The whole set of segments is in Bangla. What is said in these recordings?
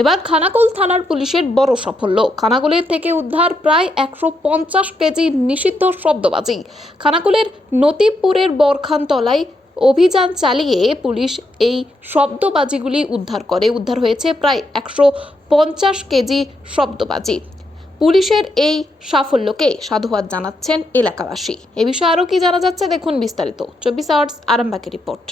এবার খানাকুল থানার পুলিশের বড় সাফল্য, খানাকুলের থেকে উদ্ধার প্রায় 150 কেজি নিষিদ্ধ শব্দবাজি। খানাকুলের নতিপুরের বরখানতলায় অভিযান চালিয়ে পুলিশ এই শব্দবাজিগুলি উদ্ধার করে। উদ্ধার হয়েছে প্রায় 150 কেজি শব্দবাজি। পুলিশের এই সাফল্যকে সাধুবাদ জানাচ্ছেন এলাকাবাসী। এ বিষয়ে আরও কি জানা যাচ্ছে দেখুন বিস্তারিত 24 আওয়ার্স আরামবাগের রিপোর্ট।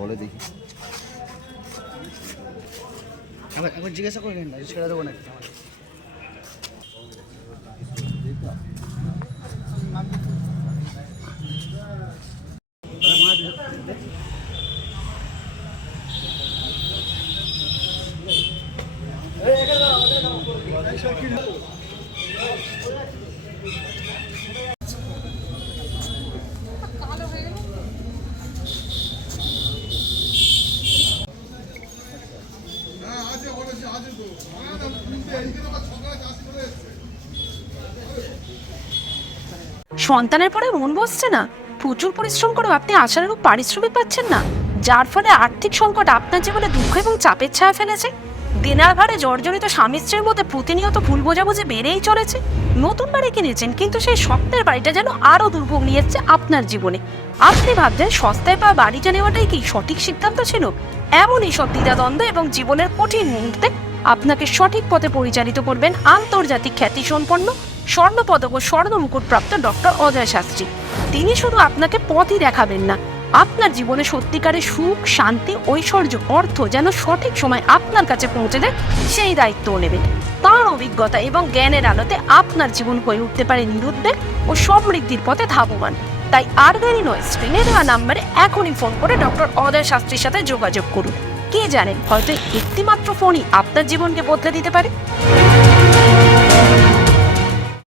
বলে দেখি একবার জিজ্ঞাসা করবেন না, ছেড়ে দেবো নাকি? সন্তানের পরে মন বসছে না, প্রচুর পরিশ্রম করেও আপনি আশানুরূপ পারিশ্রমিক পাচ্ছেন না, যার ফলে আর্থিক সংকট আপনার জীবনে দুঃখ এবং চাপের ছায়া ফেলেছে। দিনার ভারে জর্জরিত স্বামী স্ত্রীর মধ্যে প্রতিনিয়ত ভুল বোঝাবুঝি বেড়েই চলেছে। নতুন বাড়ি কিনেছেন, কিন্তু সেই স্বপ্নের বাড়িটা যেন আরও দুর্ভোগ নিয়ে এসছে আপনার জীবনে। আপনি ভাবছেন সস্তায় পাওয়া বাড়িটা নেওয়াটাই কি সঠিক সিদ্ধান্ত ছিল? এমনই সব দ্বিধাদ্বন্দ্ব এবং জীবনের কঠিন মুহূর্তে আপনাকে সঠিক পথে পরিচালিত করবেন আন্তর্জাতিক খ্যাতিসম্পন্ন স্বর্ণপদক ও স্বর্ণ মুকুটপ্রাপ্ত ডক্টর অজয় শাস্ত্রী। তিনি শুধু আপনাকে পথই দেখাবেন না, আপনার জীবনে সত্যিকারের সুখ, শান্তি, ঐশ্বর্য, অর্থ যেন সঠিক সময় আপনার কাছে পৌঁছে দেয় সেই দায়িত্বও নেবেন। তাঁর অভিজ্ঞতা এবং জ্ঞানের আলোতে আপনার জীবন হয়ে উঠতে পারে নিরুদ্বেগ ও সমৃদ্ধির পথে ধাবমান। তাই আর দেরি নয়, স্ক্রিনে দেওয়া নাম্বারে এখনই ফোন করে ডক্টর অজয় শাস্ত্রীর সাথে যোগাযোগ করুন। কে জানেন, হয়তো একটিমাত্র ফোনই আপনার জীবনকে বদলে দিতে পারে।